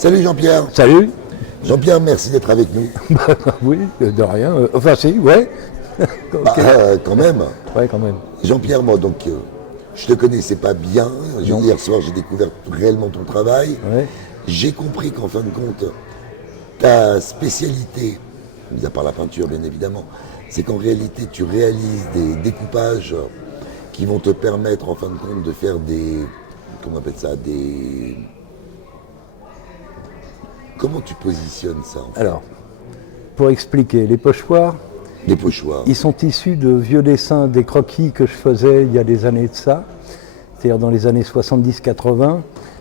Salut Jean-Pierre. Salut. Jean-Pierre, merci d'être avec nous. Oui, de rien. Enfin, si, ouais. Bah, quand même. Ouais, quand même. Jean-Pierre, moi, donc, je te connaissais pas bien. Non. Hier soir, j'ai découvert réellement ton travail. Ouais. J'ai compris qu'en fin de compte, ta spécialité, mis à part la peinture, bien évidemment, c'est qu'en réalité, tu réalises des découpages qui vont te permettre, en fin de compte, de faire des... Comment on appelle ça? Des... Comment tu positionnes ça en fait? Alors, pour expliquer, les pochoirs, Des pochoirs. ils sont issus de vieux dessins, des croquis que je faisais il y a des années de ça. C'est-à-dire dans les années 70-80,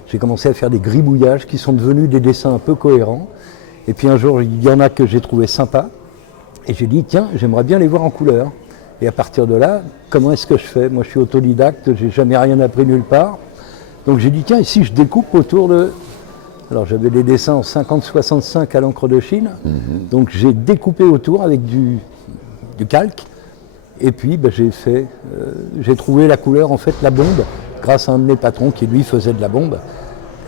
j'ai commencé à faire des gribouillages qui sont devenus des dessins un peu cohérents. Et puis un jour, il y en a que j'ai trouvé sympa. Et j'ai dit, tiens, j'aimerais bien les voir en couleur. Et à partir de là, comment est-ce que je fais? Moi, je suis autodidacte, j'ai jamais rien appris nulle part. Donc j'ai dit, tiens, ici, je découpe autour de... Alors j'avais des dessins en 50-65 à l'encre de Chine. Donc j'ai découpé autour avec du calque. Et puis j'ai trouvé la couleur, en fait, la bombe, grâce à un de mes patrons qui, lui, faisait de la bombe.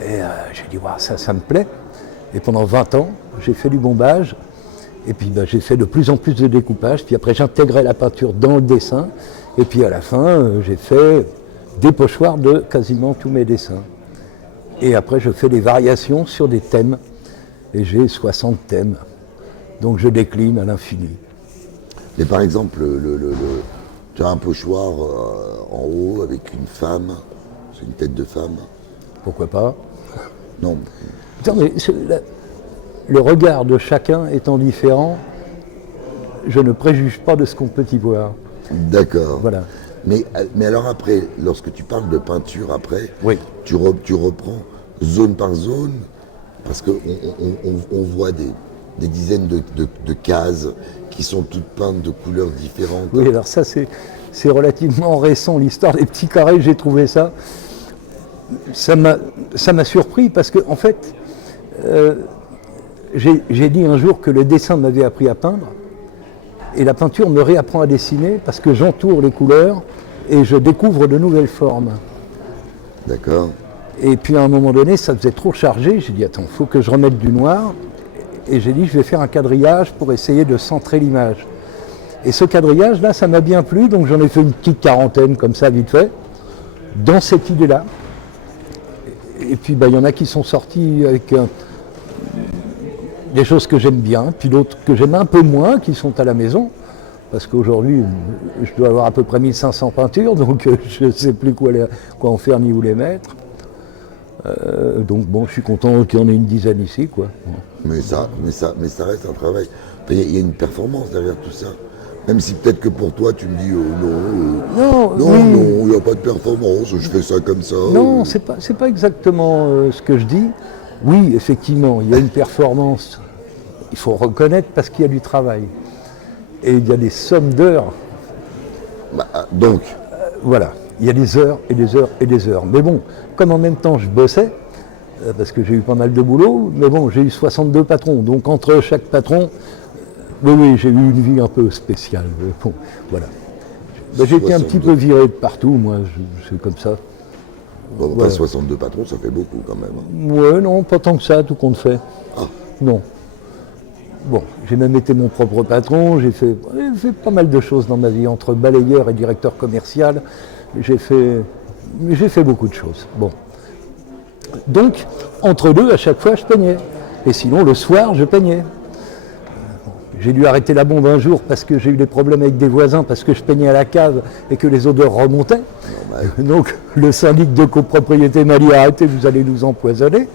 Et j'ai dit, wow, ça me plaît. Et pendant 20 ans, j'ai fait du bombage. Et puis j'ai fait de plus en plus de découpage. Puis après, j'intégrais la peinture dans le dessin. Et puis à la fin, j'ai fait des pochoirs de quasiment tous mes dessins. Et après, je fais des variations sur des thèmes. Et j'ai 60 thèmes. Donc je décline à l'infini. Mais par exemple, tu as un pochoir en haut avec une femme, c'est une tête de femme. Pourquoi pas? Non, Non, mais le regard de chacun étant différent, je ne préjuge pas de ce qu'on peut y voir. d'accord. Voilà. Mais alors après, lorsque tu parles de peinture après, Oui. tu reprends zone par zone, parce qu'on on voit des dizaines de cases qui sont toutes peintes de couleurs différentes. Oui, alors ça, c'est relativement récent, l'histoire des petits carrés, j'ai trouvé ça. Ça m'a surpris parce que, en fait, j'ai dit un jour que le dessin m'avait appris à peindre et la peinture me réapprend à dessiner parce que j'entoure les couleurs et je découvre de nouvelles formes. D'accord. Et puis à un moment donné, ça faisait trop chargé. J'ai dit, attends, il faut que je remette du noir. Et j'ai dit, je vais faire un quadrillage pour essayer de centrer l'image. Et ce quadrillage-là, ça m'a bien plu, donc j'en ai fait une petite quarantaine comme ça, vite fait, dans cette idée-là. Et puis il y en a qui sont sortis avec des choses que j'aime bien, puis d'autres que j'aime un peu moins, qui sont à la maison. Parce qu'aujourd'hui, je dois avoir à peu près 1500 peintures, donc je ne sais plus quoi en faire ni où les mettre. Donc bon, je suis content qu'il y en ait une dizaine ici, quoi. Mais ça reste un travail. Il y a une performance derrière tout ça. Même si peut-être que pour toi, tu me dis non, il n'y a pas de performance, je fais ça comme ça. Non, c'est pas exactement ce que je dis. Oui, effectivement, il y a une performance. Il faut reconnaître parce qu'il y a du travail. Et il y a des sommes d'heures. Donc, Voilà, il y a des heures et des heures et des heures. Mais bon, comme en même temps je bossais, parce que j'ai eu pas mal de boulot, mais bon, j'ai eu 62 patrons. Donc entre chaque patron, oui, j'ai eu une vie un peu spéciale. Bon, voilà. J'ai été un petit peu viré de partout, moi, c'est comme ça. Enfin, 62 patrons, ça fait beaucoup quand même. Ouais, non, pas tant que ça, tout compte fait. Ah. Non. Bon, j'ai même été mon propre patron, j'ai fait pas mal de choses dans ma vie, entre balayeur et directeur commercial, j'ai fait beaucoup de choses. Bon. Donc, entre deux, à chaque fois, je peignais. Et sinon, le soir, je peignais. J'ai dû arrêter la bombe un jour parce que j'ai eu des problèmes avec des voisins, parce que je peignais à la cave et que les odeurs remontaient. Donc, le syndic de copropriété m'a dit, arrêtez, vous allez nous empoisonner.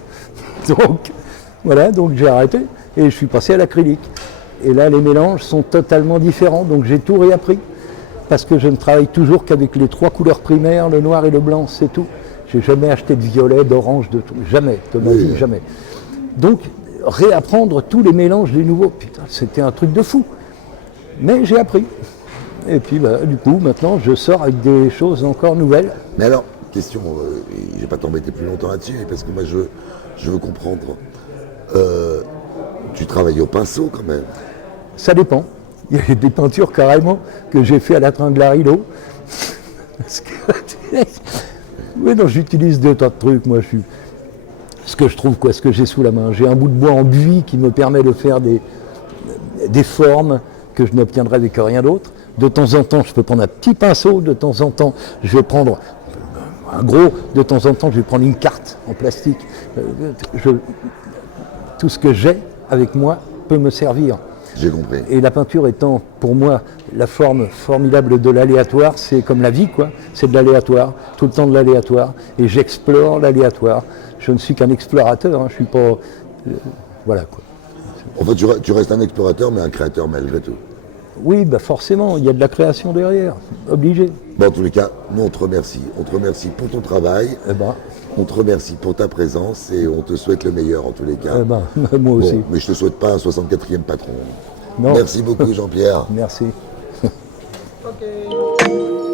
Donc, voilà, donc j'ai arrêté. Et je suis passé à l'acrylique. Et là, les mélanges sont totalement différents, donc j'ai tout réappris. Parce que je ne travaille toujours qu'avec les 3 couleurs primaires, le noir et le blanc, c'est tout. J'ai jamais acheté de violet, d'orange, de tout. Jamais, de ma vie, jamais. Donc, réapprendre tous les mélanges des nouveaux, putain, c'était un truc de fou. Mais j'ai appris. Et puis, du coup, maintenant, je sors avec des choses encore nouvelles. Mais alors, question, je ne vais pas t'embêter plus longtemps là-dessus, parce que moi, je veux comprendre. Tu travailles au pinceau quand même. Ça dépend. Il y a des peintures carrément que j'ai fait à la tringle à rideau. Oui, non, j'utilise des tas de trucs. Moi, ce que je trouve, quoi, ce que j'ai sous la main. J'ai un bout de bois en buis qui me permet de faire des formes que je n'obtiendrai avec rien d'autre. De temps en temps, je peux prendre un petit pinceau, de temps en temps, je vais prendre un gros, de temps en temps, je vais prendre une carte en plastique. Tout ce que j'ai avec moi peut me servir. J'ai compris. Et la peinture étant, pour moi, la forme formidable de l'aléatoire, c'est comme la vie, quoi. C'est de l'aléatoire, tout le temps de l'aléatoire. Et j'explore l'aléatoire. Je ne suis qu'un explorateur, hein. Je suis pas... voilà, quoi. En fait, tu restes un explorateur, mais un créateur malgré tout. Oui, bah forcément, il y a de la création derrière, obligé. Bon, en tous les cas, nous on te remercie. On te remercie pour ton travail, Eh ben, on te remercie pour ta présence et on te souhaite le meilleur en tous les cas. eh ben, moi aussi. Bon, mais je te souhaite pas un 64e patron. Non. Merci beaucoup Jean-Pierre. Merci. Ok.